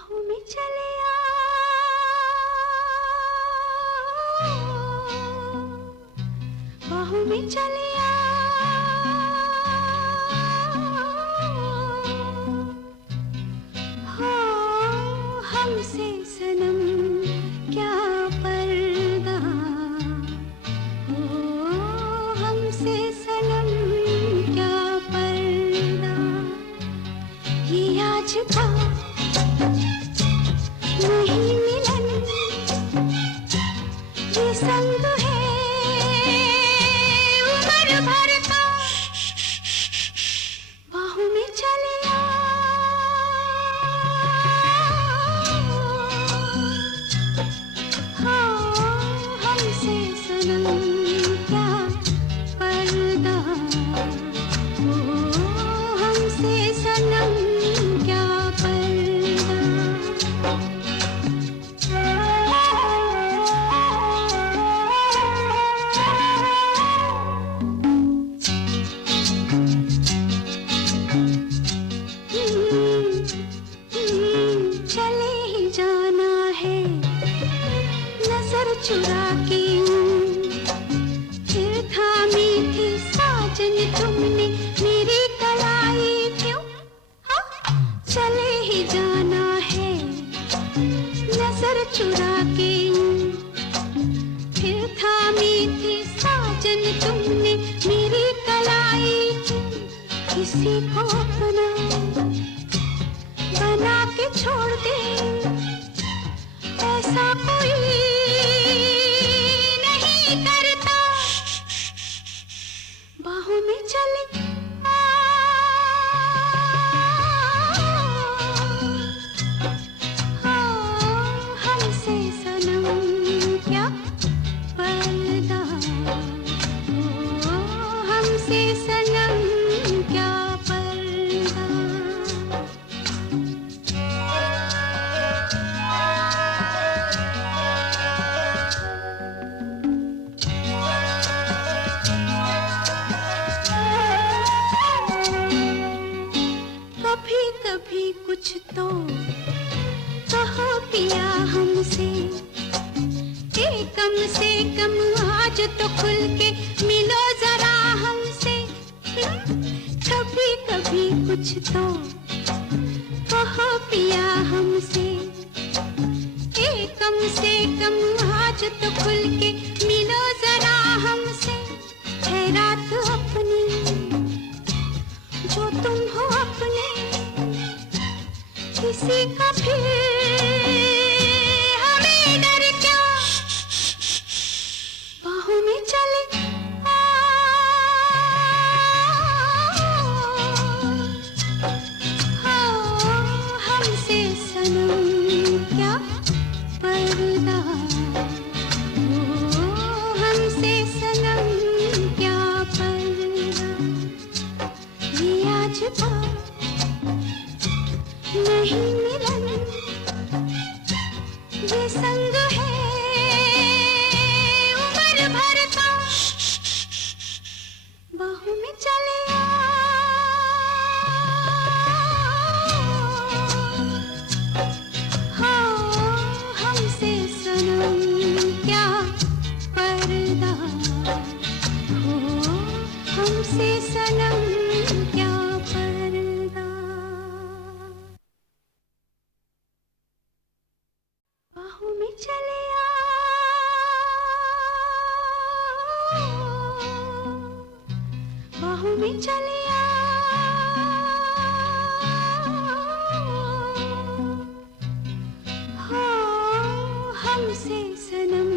बाहों में चले आ, बाहों में चले आ, हो हमसे सनम क्या पर्दा, हो हमसे सनम क्या पर्दा। ये आज का नहीं मिलन, ये संग है उम्र भर का। बाहों में चले आ, हो हमसे सनम क्या पर्दा, हो हमसे सनम क्या पर्दा। चले ही जाना है नजर चुरा के, फिर थामी थी साजन तुमने मेरी कलाई क्यों। हाँ? चले ही जाना है नजर चुरा के, फिर थामी थी साजन तुमने मेरी कलाई क्यों। किसी को अपना बना के छोड़ दे, ऐसा कोई नहीं करता। बाहों में चले आ, हमसे सनम क्या पर्दा, हो हमसे सनम क्या पर्दा। कभी कभी कुछ तो कहो पिया हमसे, कम से कम आज तो खुल के मिलो जरा हमसे। कभी कभी कुछ तो कहो पिया हमसे, कम से कम आज तो खुल के मिलो जरा हमसे। है रात अपनी जो तुम हो अपने, किसी का फिर हमें डर क्या। बाहों में चले आ, हो हमसे सनम क्या पर्दा, हो हमसे सनम क्या पर्दा। ये आज का नहीं मिलन, ये संग है उम्र भर का। बाहों में चले आ, हो हमसे सनम क्या पर्दा, हो हमसे सनम क्या पर्दा। बाहों में चले आ, बाहों में चले आ, हो हमसे सनम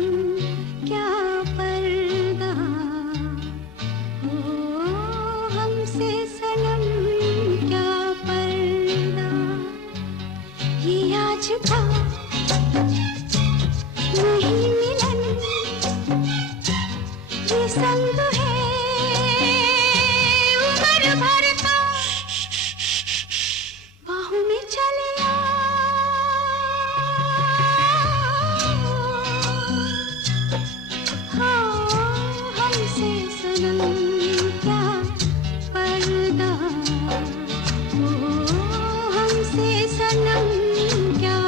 क्या पर्दा, हो हमसे सनम क्या पर्दा। ये आज का नहीं मिलन, ये संग है उम्र भर का। बाहों में चले आ, हो हमसे सनम क्या पर्दा, हो हमसे सनम क्या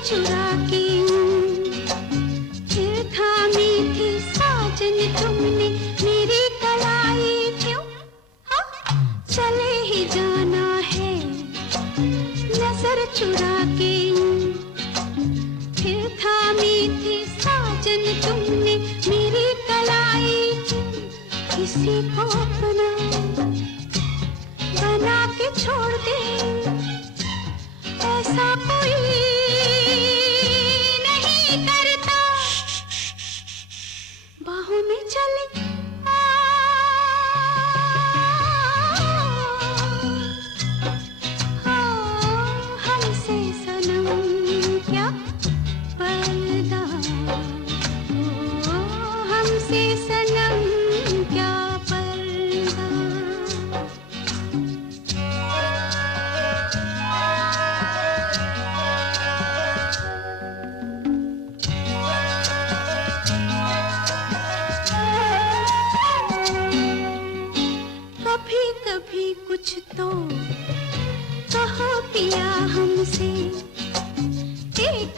चुरा के फिर थामी थी साजन तुमने मेरी कलाई क्यों? हाँ, चले ही जाना है नजर चुरा के फिर थामी थी साजन तुमने मेरी कलाई क्यों? किसी को अपना बना के छोड़ दे ऐसा कोई नहीं करता। बाहों में चले हमसे सनम क्या पर्दा, हमसे सनम क्या पर्दा। कभी कभी कुछ तो कहो पिया हमसे,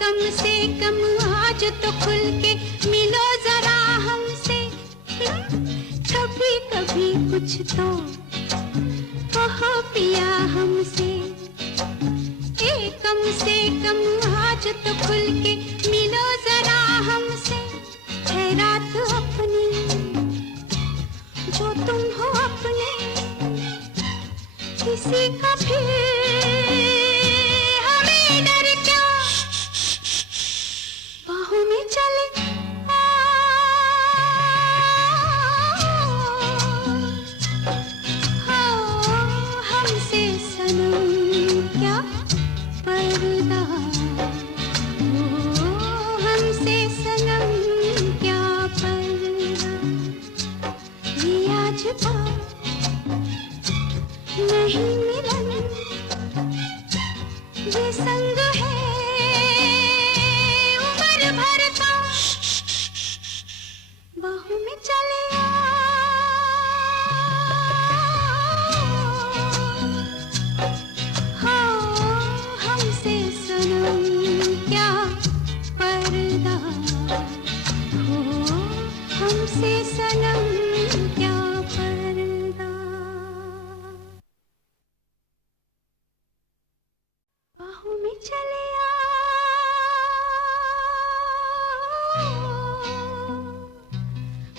कम से कम आज तो खुल के मिलो जरा हमसे। कभी कभी कुछ तो कहो पिया हमसे, कम से कम आज तो खुल के मिलो जरा हमसे। है रात अपनी जो तुम हो अपने, किसी का फिर हमें डर क्या। बाहों में चले हमसे सनम क्या पर्दा, हमसे सनम क्या पर्दा। ये आज नहीं मिलन, ये संग है उम्र भर का। बाहों में चले हमसे सनम क्या पर्दा, हमसे सनम क्या पर्दा। बाहों में चले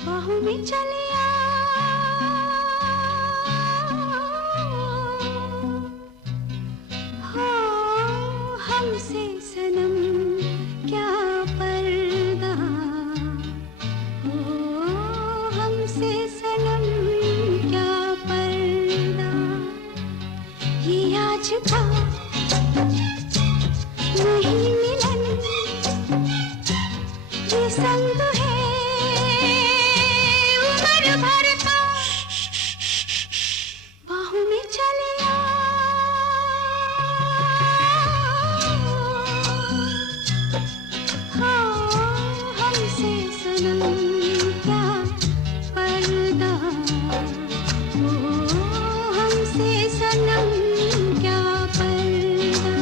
बाहों में चले हमसे सनम क्या पर्दा, हमसे सनम क्या पर्दा। ये आज का नहीं मिलन, ये संग है उम्र भर का। बाहों में चले हमसे सनम क्या पर्दा, हमसे सनम क्या पर्दा।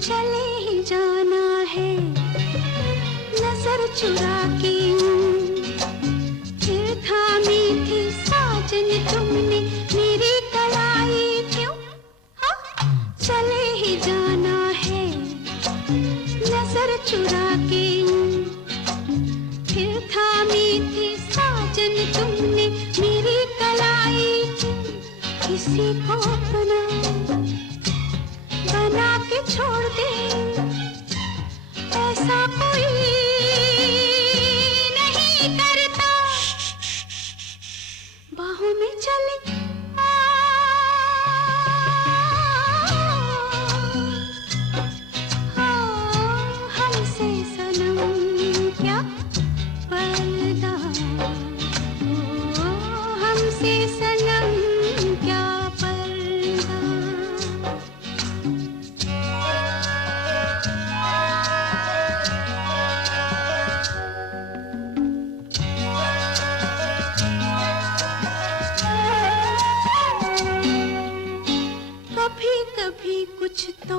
चले ही जाना है नजर चुरा के फिर थामी थी साजन तुमने मेरी कलाई क्यों? हाँ, चले ही जाना है नजर चुरा के फिर थामी थी साजन तुमने मेरी कलाई क्यों? किसी को अपना बना के छोड़ दे ऐसा कोई नहीं करता। बाहों में चले हमसे सनम क्या पर्दा, हमसे सनम क्या पर्दा। कभी कुछ तो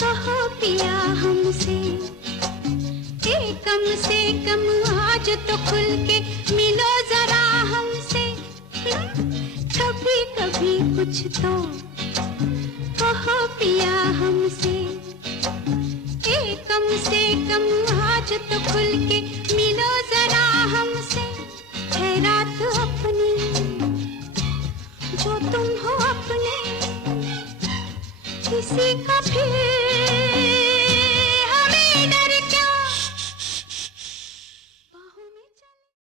कहो पिया हमसे। कम से कम आज तो खुल के मिलो जरा हमसे। कभी कभी कुछ तो कहो पिया हमसे। कम से कम आज तो खुल के मिलो जरा हमसे। है रात अपनी जो तुम हो अपने, किसी का फिर